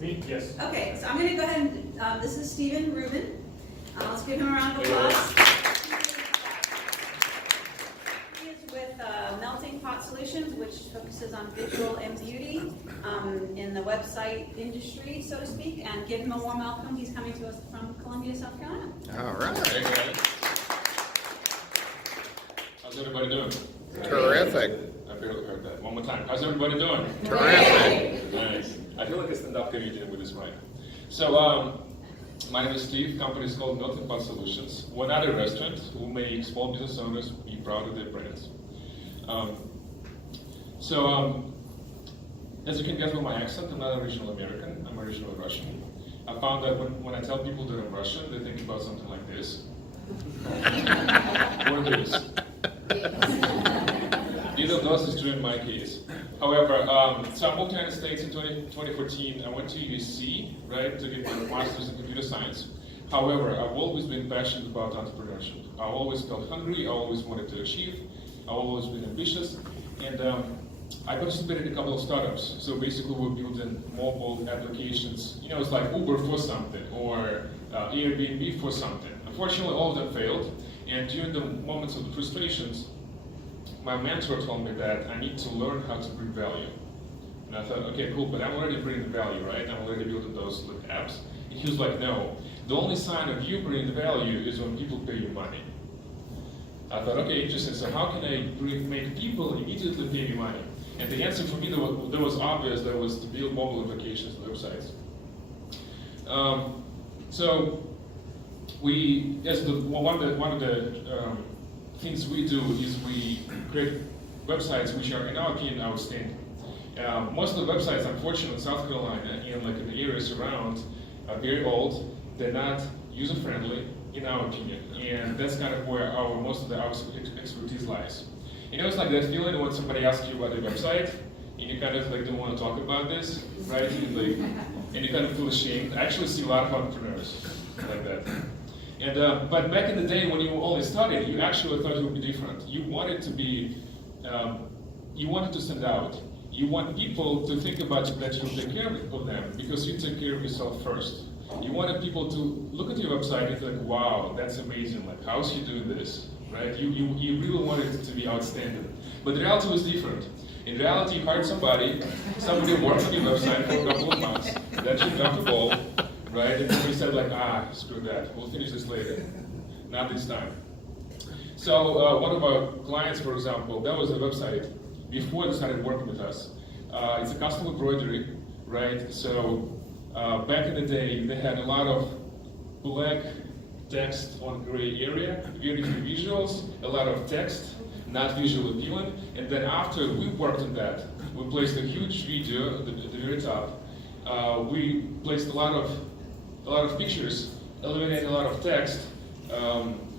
Me? Yes. Okay, so I'm going to go ahead and, this is Stephen Rubin. Let's give him a round of applause. He is with Melting Pot Solutions, which focuses on visual and beauty in the website industry, so to speak. And give him a warm welcome. He's coming to us from Columbia, South Carolina. All right. Hey guys. How's everybody doing? Terrific. I barely heard that. One more time. How's everybody doing? Terrific. Nice. I feel like a stand-up comedian with this mic. So, my name is Steve. Company is called Melting Pot Solutions. We're not a restaurant who make small business owners be proud of their brands. As you can guess from my accent, I'm not original American. I'm original Russian. I found that when I tell people that I'm Russian, they think about something like this. Or this. Neither of those is true in my case. However, so I moved to the United States in 2014. I went to USC, right, to get my master's in computer science. However, I've always been passionate about entrepreneurship. I always felt hungry. I always wanted to achieve. I've always been ambitious. And I participated in a couple of startups. So basically, we're building mobile applications. You know, it's like Uber for something or Airbnb for something. Unfortunately, all of them failed. And during the moments of the frustrations, my mentor told me that I need to learn how to bring value. And I thought, okay, cool, but I'm already bringing value, right? I'm already building those apps. And he was like, no, the only sign of you bringing value is when people pay you money. I thought, okay, interesting, so how can I make people immediately pay me money? And the answer for me that was obvious, that was to build mobile applications, websites. So we, as one of the things we do is we create websites which are, in our opinion, outstanding. Most of the websites, unfortunately, in South Carolina and like in the areas around, are very old. They're not user-friendly, in our opinion, and that's kind of where most of our expertise lies. You know, it's like that feeling when somebody asks you about a website, and you kind of like don't want to talk about this, right? And you kind of feel ashamed. I actually see a lot of entrepreneurs like that. And but back in the day when you only started, you actually thought it would be different. You wanted to be, you wanted to stand out. You want people to think about you, that you take care of them because you take care of yourself first. You wanted people to look at your website and think, wow, that's amazing. Like, how's he doing this, right? You really wanted it to be outstanding. But the reality was different. In reality, you hired somebody worked on your website for a couple of months, then you got the ball, right? And then we said like, screw that, we'll finish this later. Not this time. So one of our clients, for example, that was a website before they started working with us. It's a custom embroidery, right? So back in the day, they had a lot of black text on gray area, very few visuals, a lot of text, not visually appealing. And then after we worked on that, we placed a huge video at the very top. We placed a lot of pictures, eliminated a lot of text,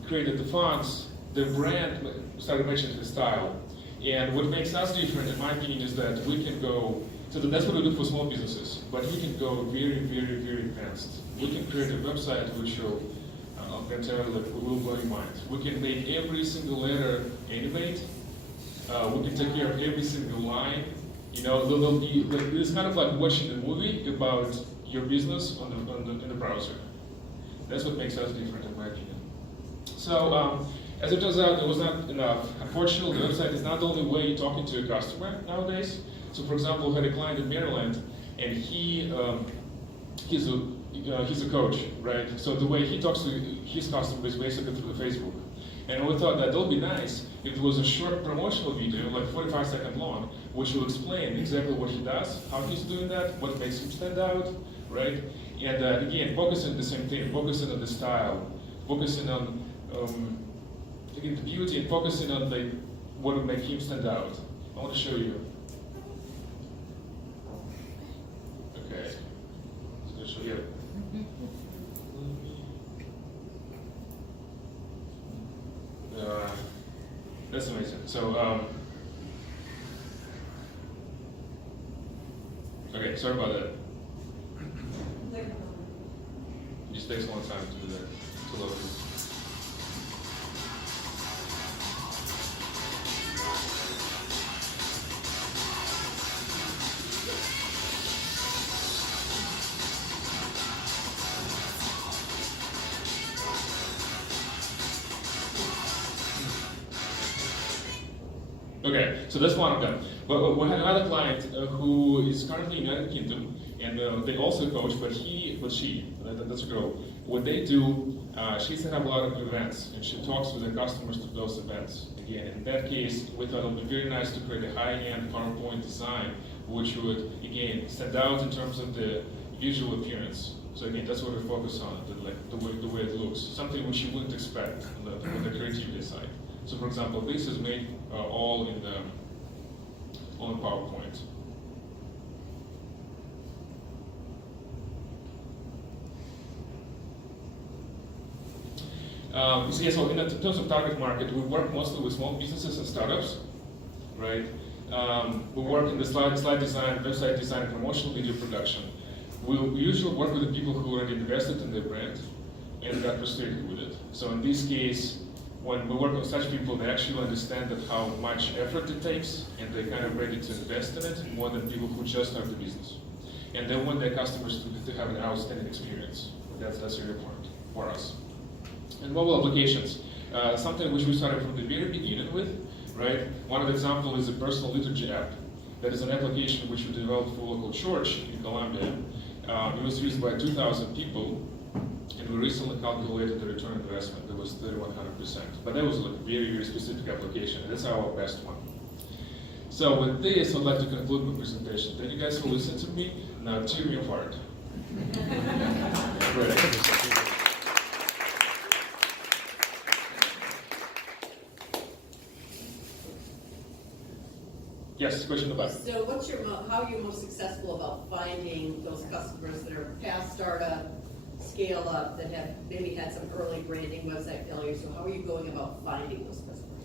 created the fonts. The brand started matching the style. And what makes us different, in my opinion, is that we can go, so that's what we do for small businesses, but we can go very, very, very advanced. We can create a website which will, can tell you that will blow your mind. We can make every single letter animate. We can take care of every single line. You know, there'll be, like, it's kind of like watching a movie about your business in the browser. That's what makes us different, in my opinion. So, as it turns out, it was not enough. Unfortunately, the website is not the only way you're talking to a customer nowadays. So, for example, we had a client in Maryland, and he's a coach, right? So the way he talks to his customers is basically through the Facebook. And we thought that would be nice if it was a short promotional video, like 45 seconds long, which will explain exactly what he does, how he's doing that, what makes him stand out, right? And again, focusing on the same thing, focusing on the style, focusing on again, the beauty, and focusing on like what would make him stand out. I want to show you. Okay, I'm going to show you. That's amazing. So, okay, sorry about that. It just takes a long time to do that, to load this. Okay, so that's one of them. But we had another client who is currently in the United Kingdom, and they also coach, but that's a girl. What they do, she set up a lot of events, and she talks with the customers to those events. Again, in that case, we thought it would be very nice to create a high-end PowerPoint design, which would, again, stand out in terms of the visual appearance. So again, that's what we focus on, the way it looks. Something which you wouldn't expect on the creativity side. So for example, this is made all in PowerPoint. So in terms of target market, we work mostly with small businesses and startups, right? We work in the slide design, website design, and promotional video production. We usually work with the people who already invested in their brand and got frustrated with it. So in this case, when we work with such people, they actually understand that how much effort it takes, and they're kind of ready to invest in it more than people who just start the business. And they want their customers to have an outstanding experience. That's really important for us. And mobile applications, something which we started from the very beginning with, right? One of the examples is a personal liturgy app. That is an application which we developed for a local church in Colombia. It was used by 2,000 people, and we recently calculated the return on investment. That was 3,100%. But that was like a very, very specific application, and that's our best one. So with this, I'd like to conclude my presentation. Thank you guys for listening to me. Now cheer me apart. Great. Yes, question about it. So what's how are you most successful about finding those customers that are past startup, scale up, that have maybe had some early branding website failures? So how are you going about finding those customers?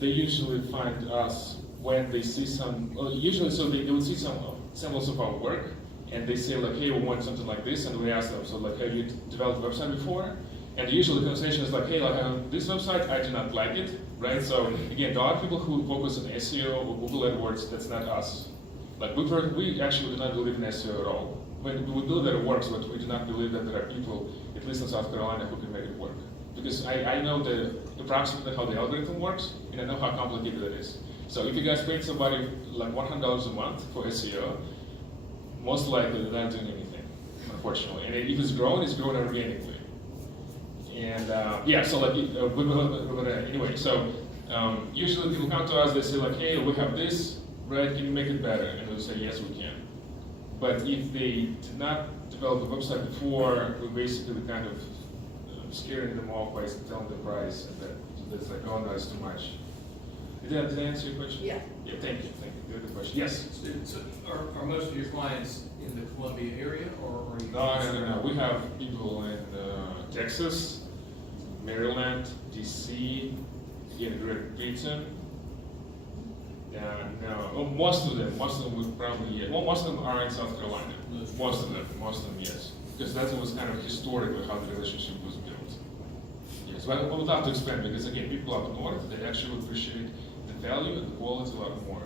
They usually find us when they see some, usually so they would see some samples of our work, and they say like, hey, we want something like this, and we ask them, so like, have you developed a website before? And usually the conversation is like, hey, like, I have this website, I do not like it, right? So again, there are people who focus on SEO or Google AdWords. That's not us. Like we actually do not believe in SEO at all. We believe that it works, but we do not believe that there are people, at least in South Carolina, who can make it work. Because I know approximately how the algorithm works, and I know how complicated it is. So if you guys pay somebody like $100 a month for SEO, most likely they're not doing anything, unfortunately. And if it's growing organically. And yeah, so like, anyway, so usually people come to us, they say like, hey, we have this, right, can you make it better? And we say, yes, we can. But if they did not develop a website before, we basically kind of scaring them off by telling the price, and that's like, oh no, it's too much. Did that answer your question? Yeah. Yeah, thank you. Good question. Yes? So are most of your clients in the Columbia area, or are you? No. We have people in Texas, Maryland, DC, in Great Britain. No, most of them would probably, yeah. Well, most of them are in South Carolina. Most of them, yes. Because that was kind of historically how the relationship was built. Yes, but I would love to expand, because again, people up north, they actually appreciate the value and the quality a lot more,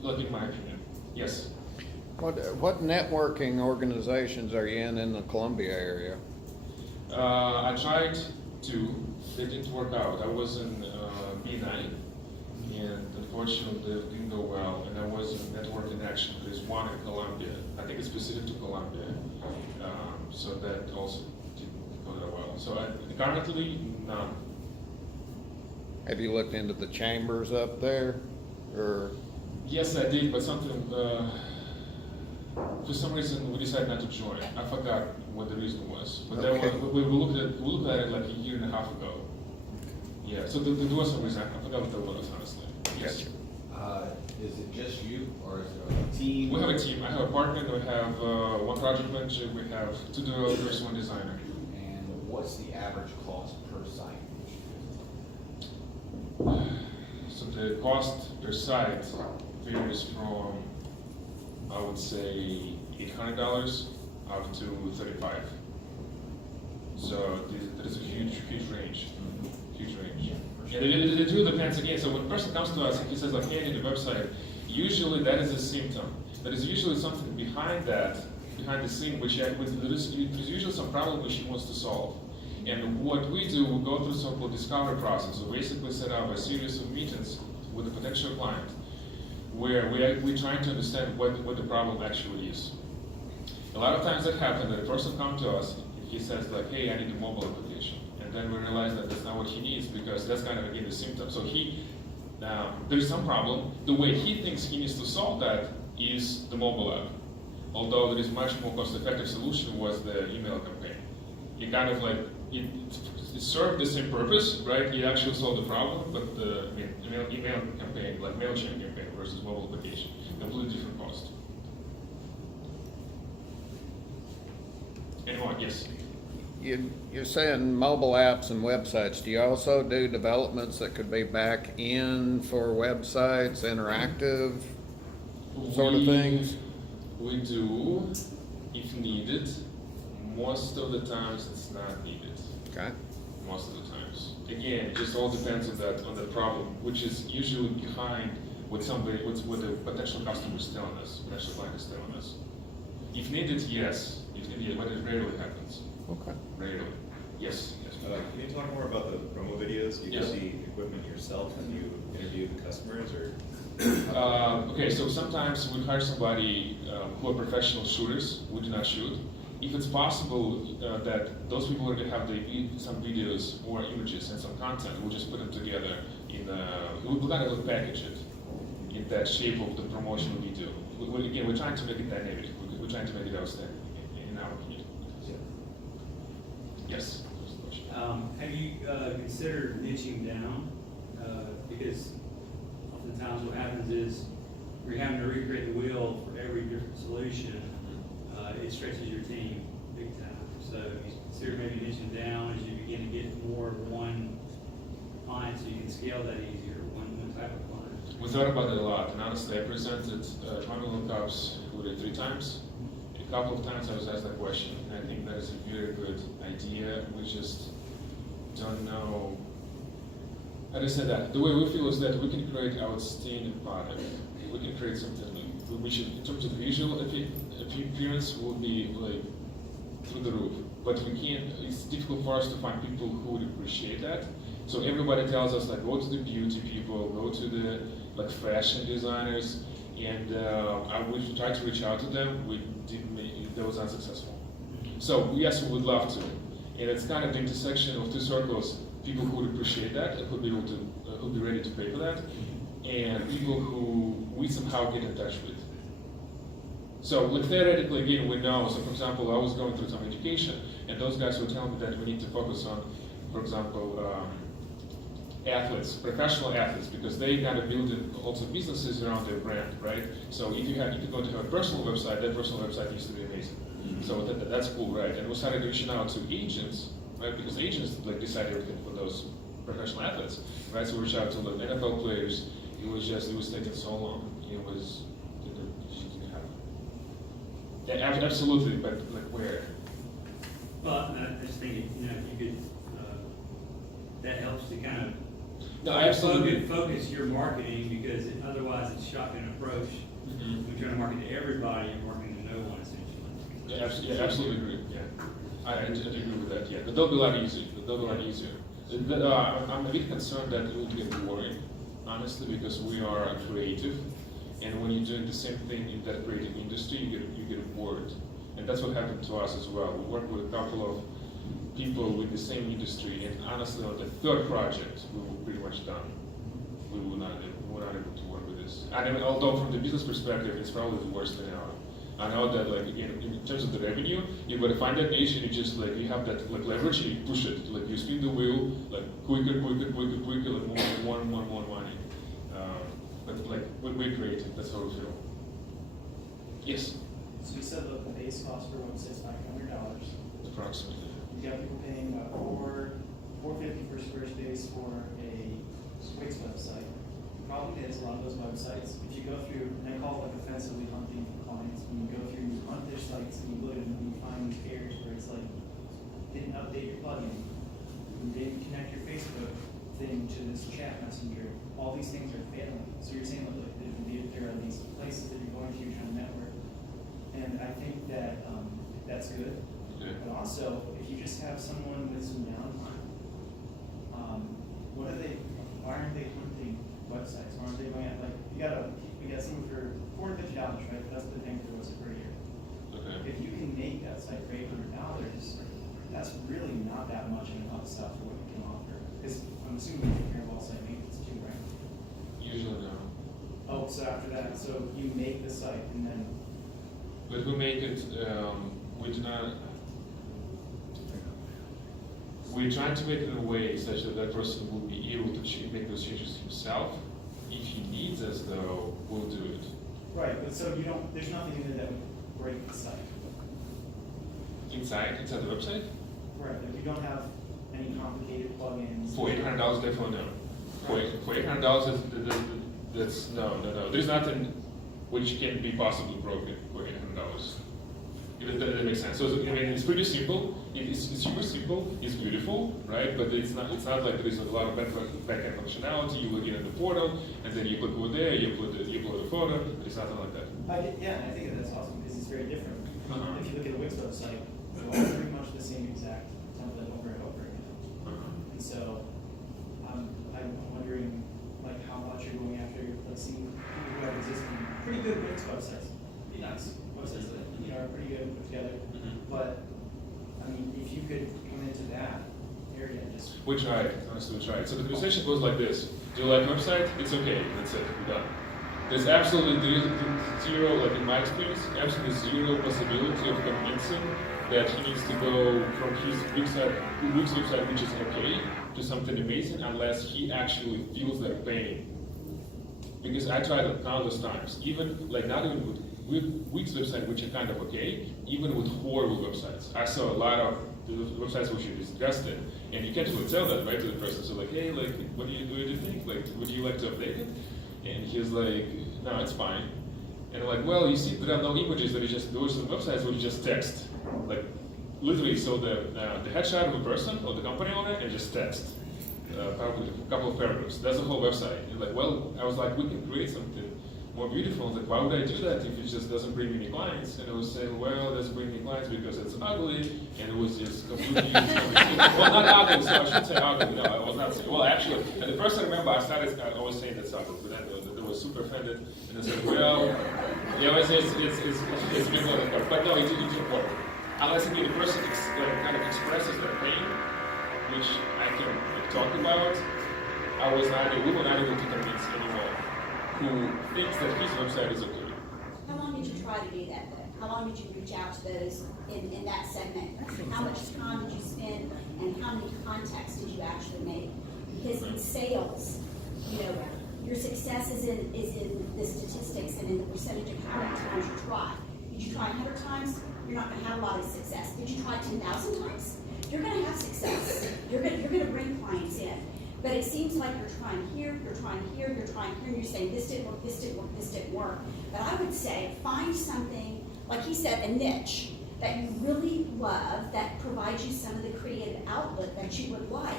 like in my opinion. Yes? What networking organizations are you in the Columbia area? I tried to, they didn't work out. I was in B9, and unfortunately it didn't go well, and I was in Network in Action. There's one in Columbia. I think it's specific to Columbia, so that also didn't go that well. So currently, none. Have you looked into the chambers up there, or? Yes, I did, but something, for some reason we decided not to join. I forgot what the reason was. But Okay. then we looked at it like a year and a half ago. Yeah, so there was some reason. I forgot what that was, honestly. Yes. Gotcha. Is it just you, or is there a team? We have a team. I have a partner. We have one project manager. We have 2 developers, 1 designer. And what's the average cost per site? So the cost per site varies from, I would say, $800 up to $35. So that is a huge range. Huge range. And it really depends again. So when a person comes to us and he says like, hey, I need a website, usually that is a symptom. There is usually something behind that, behind the scene, which there's usually some problem which he wants to solve. And what we do, we go through some called discovery process. We basically set up a series of meetings with a potential client, where we're trying to understand what the problem actually is. A lot of times that happens, that a person comes to us, he says like, hey, I need a mobile application. And then we realize that that's not what he needs, because that's kind of again the symptom. So there's some problem. The way he thinks he needs to solve that is the mobile app. Although there is much more cost-effective solution was the email campaign. It kind of like, it served the same purpose, right? It actually solved the problem, but the email campaign, like MailChimp campaign versus mobile application, completely different cost. Anyone? Yes? You're saying mobile apps and websites. Do you also do developments that could be back in for websites, interactive sort of things? We do, if needed. Most of the times it's not needed. Okay. Most of the times. Again, it just all depends on the problem, which is usually behind what the potential customer is telling us, potential client is telling us. If needed, yes. If needed, but it rarely happens. Okay. Rarely. Yes. Can you talk more about the promo videos? You Yes. see equipment yourself and you interview the customers, or? Okay, so sometimes we hire somebody who are professional shooters. We do not shoot. If it's possible that those people already have some videos or images and some content, we'll just put them together we'll kind of package it in that shape of the promotional video. Again, we're trying to make it dynamic. We're trying to make it outstanding in our opinion. Yes. Have you considered niching down? Because oftentimes what happens is you're having to recreate the wheel for every different solution. It stretches your team big time. So you consider maybe niching down as you begin to get more of one client, so you can scale that easier, one type of client. We thought about it a lot, and honestly, I presented Money Lookups 3 times. A couple of times I was asked that question, and I think that is a very good idea. We just don't know how to say that. The way we feel is that we can create outstanding product. We can create something which, in terms of visual appearance, will be like through the roof. But we can't. It's difficult for us to find people who would appreciate that. So everybody tells us like, go to the beauty people, go to the like fashion designers, and we tried to reach out to them. We didn't. That was unsuccessful. So yes, we would love to, and it's kind of the intersection of two circles: people who would appreciate that, and who'd be able to, who'd be ready to pay for that, and people who we somehow get in touch with. So, like theoretically, again, we know. So, for example, I was going through some education, and those guys were telling me that we need to focus on, for example, athletes, professional athletes, because they kind of build also businesses around their brand, right? So, if you're going to have a personal website, that personal website needs to be amazing. So that's cool, right? And we started reaching out to agents, right? Because agents like decide everything for those professional athletes, right? So we reached out to the NFL players. It was taking so long. It was. Yeah, absolutely, but like where? But I just think, if you could, that helps to kind of No, absolutely. focus your marketing, because otherwise it's shotgun approach. Mm-hmm. We're trying to market to everybody, you're marketing to no one essentially. Yeah, absolutely agree. Yeah, I agree with that. Yeah, but they'll be a lot easier. I'm a bit concerned that it will get boring, honestly, because we are creative. And when you're doing the same thing in that creative industry, you get bored. And that's what happened to us as well. We worked with a couple of people with the same industry, and honestly, on the third project, we were pretty much done. We were not able to work with this. And I mean, although from the business perspective, it's probably the worst thing ever. I know that, like, in terms of the revenue, you've got to find that niche, and you just like you have that like leverage, and you push it, like you spin the wheel, like quicker, like more money. But like we're creative, that's how we feel. Yes. So you said the base cost per website is $900. Approximately. You got people paying about $450 for Squarespace for a Wix website. The problem is a lot of those websites, if you go through, and I call it like offensively hunting for clients, when you go through hunt their sites and you look at them and you find these areas where it's like, didn't update your plugin, you didn't connect your Facebook thing to this chat messenger. All these things are failing. So you're saying like there are these places that you're going to, you're trying to network. And I think that that's good. Okay. But also, if you just have someone with some downtime, why aren't they hunting websites, or aren't they going at, like, we got someone for $450, right? That's what they're paying for the website per year. Okay. If you can make that site for $800, that's really not that much in upsell for what you can offer. Because I'm assuming you take care of all site maintenance too, right? Usually no. Oh, so after that, so you make the site and then, But we make it, we do not, we're trying to make it in a way such that that person will be able to make those changes himself. If he needs us though, we'll do it. right, but so you don't, there's nothing in there that would break the site. Inside the website? Right, like you don't have any complicated plugins. For $800, definitely no. For $800, that's, no. There's nothing which can be possibly broken for $800. If that makes sense. So, I mean, it's pretty simple. It's super simple. It's beautiful, right? But it's not like there's a lot of back-end functionality. You look in at the portal, and then you click over there, you upload a photo. It's nothing like that. Yeah, and I think that's awesome because it's very different. Uh-huh. If you look at the Wix website, it's all pretty much the same exact template over and over again. Uh-huh. And so, I'm wondering, like, how much you're going after, let's see, people who have existing, pretty good Wix websites. Be nice websites that, you know, are pretty good put together. Mhm. But, I mean, if you could come into that area and just, We tried, honestly, we tried. So the conversation goes like this. Do you like website? It's okay, that's it, we're done. There's absolutely zero, like in my experience, absolutely zero possibility of convincing that he needs to go from his Wix website, which is okay, to something amazing, unless he actually feels that pain. Because I tried it countless times, even, like not even with Wix website, which are kind of okay, even with horrible websites. I saw a lot of the websites which are disgusting, and you can't really tell that, right, to the person. So like, hey, like, what do you think? Like, would you like to update it? And he's like, no, it's fine. And I'm like, well, you see, there are no images, that you just go to the websites where you just text. Like, literally, so the headshot of a person or the company owner and just text. Probably a couple of paragraphs. That's the whole website. And like, well, I was like, we can create something more beautiful. I was like, why would I do that if it just doesn't bring me any clients? And I was saying, well, it doesn't bring me clients because it's ugly, and it was just completely well, not ugly, so I shouldn't say ugly. No, I was not saying. Well, actually, at the first I remember, I started always saying that's ugly, but then they were super offended, and I said, well, yeah, it's been like that. But no, it's important. Unless indeed the person kind of expresses their pain, which I can talk about, we were not able to convince anyone who thinks that his website is okay. How long did you try to do that though? How long did you reach out to those in that segment? How much time did you spend and how many contacts did you actually make? Because in sales, you know, your success is in the statistics and in the percentage of how many times you try. Did you try 100 times? You're not going to have a lot of success. Did you try 10,000 times? You're going to have success. You're going to bring clients in. But it seems like you're trying here, you're trying here, you're trying here, and you're saying this didn't work, this didn't work, this didn't work. But I would say find something, like he said, a niche that you really love, that provides you some of the creative outlet that you would like,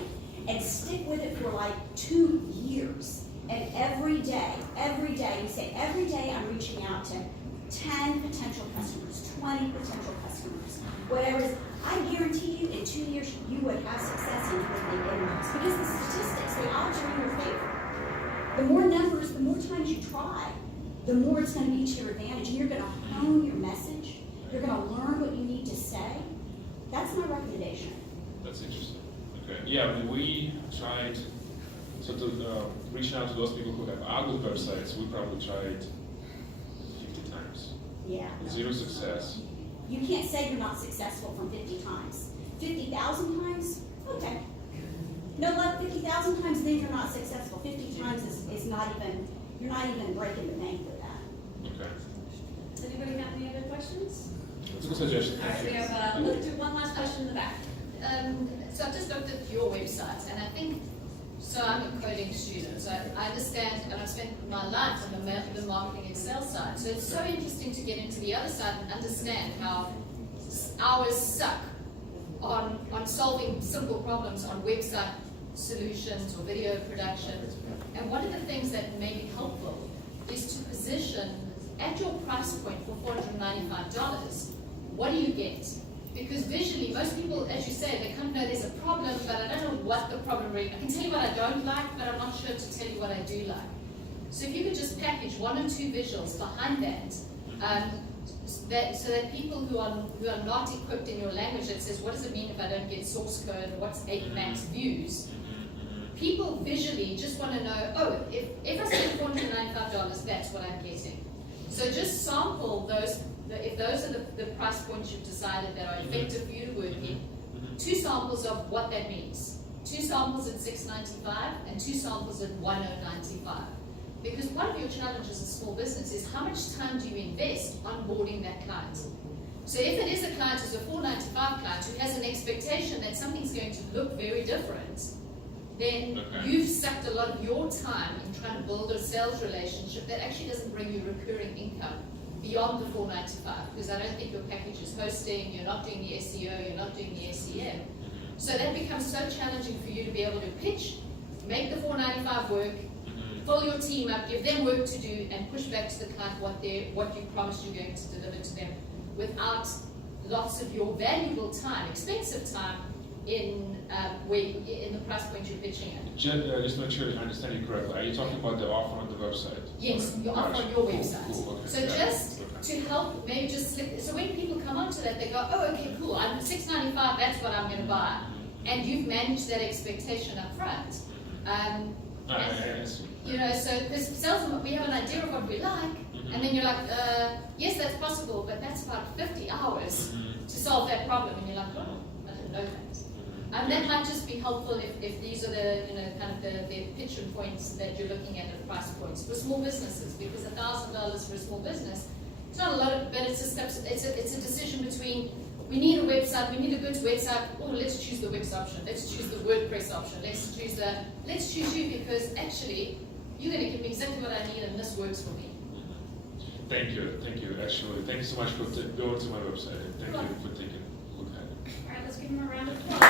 and stick with it for like 2 years. And every day, you say, every day I'm reaching out to 10 potential customers, 20 potential customers, whatever it is. I guarantee you in 2 years you would have success in your inbox because the statistics, the odds are in your favor. The more numbers, the more times you try, the more it's going to be to your advantage, and you're going to hone your message. You're going to learn what you need to say. That's my recommendation. That's interesting. Okay. Yeah, I mean, we tried, so to reach out to those people who have ugly websites, we probably tried 50 times. Yeah. Zero success. You can't say you're not successful from 50 times. 50,000 times? Okay. No luck 50,000 times, then you're not successful. 50 times is not even, you're not even breaking the bank with that. Okay. Does anybody have any other questions? That's a good suggestion. All right, we have, we'll do one last question in the back. So I've just looked at your website, and I think, so I'm a coding student, so I understand, and I've spent my life on the marketing and sales side, so it's so interesting to get into the other side and understand how hours suck on solving simple problems on website solutions or video production. And one of the things that may be helpful is to position at your price point for $495, what do you get? Because visually, most people, as you say, they kind of know there's a problem, but I don't know what the problem really. I can tell you what I don't like, but I'm not sure to tell you what I do like. So if you could just package 1 or 2 visuals behind that, so that people who are not equipped in your language that says, what does it mean if I don't get source code, what's 8 max views? People visually just want to know, oh, if I spend $495, that's what I'm getting. So just sample those, if those are the price points you've decided that are effective for you to work in, 2 samples of what that means. 2 samples at $695 and 2 samples at $1095. Because one of your challenges as a small business is how much time do you invest onboarding that client? So if it is a client who's a $495 client who has an expectation that something's going to look very different, then you've sucked a lot of your time in trying to build a sales relationship that actually doesn't bring you recurring income beyond the $495, because I don't think your package is hosting, you're not doing the SEO, you're not doing the SEM. So that becomes so challenging for you to be able to pitch, make the $495 work, fill your team up, give them work to do, and push back to the client what you promised you're going to deliver to them without lots of your valuable time, expensive time, in the price point you're pitching at. Just make sure I understand you correctly. Are you talking about the offer on the website? Yes, your offer on your website. Cool, okay, So yeah. just to help, maybe just slip, so when people come onto that, they go, oh, okay, cool, I'm $695, that's what I'm going to buy. And you've managed that expectation up front. You know, so because salesmen, we have an idea of what we like, and then you're like, yes, that's possible, but that's about 50 hours to solve that problem, and you're like, oh, I didn't know that. That might just be helpful if these are the, you know, kind of the pitch points that you're looking at price points for small businesses, because $1,000 for a small business, it's not a lot of, but it's a decision between, we need a website, we need a good website, oh, let's choose the Wix option, let's choose the WordPress option, let's choose you, because actually, you're going to give me exactly what I need, and this works for me. Thank you. Actually, thank you so much for going to my website, and thank you for taking a look at it. All right, let's give him a round of applause.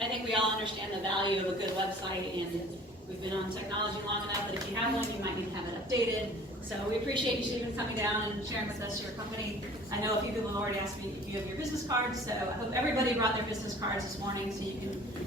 I think we all understand the value of a good website, and we've been on technology long enough that if you have one, you might need to have it updated. So we appreciate you, Stephen, coming down and sharing with us your company. I know a few people have already asked me if you have your business cards, so I hope everybody brought their business cards this morning so you can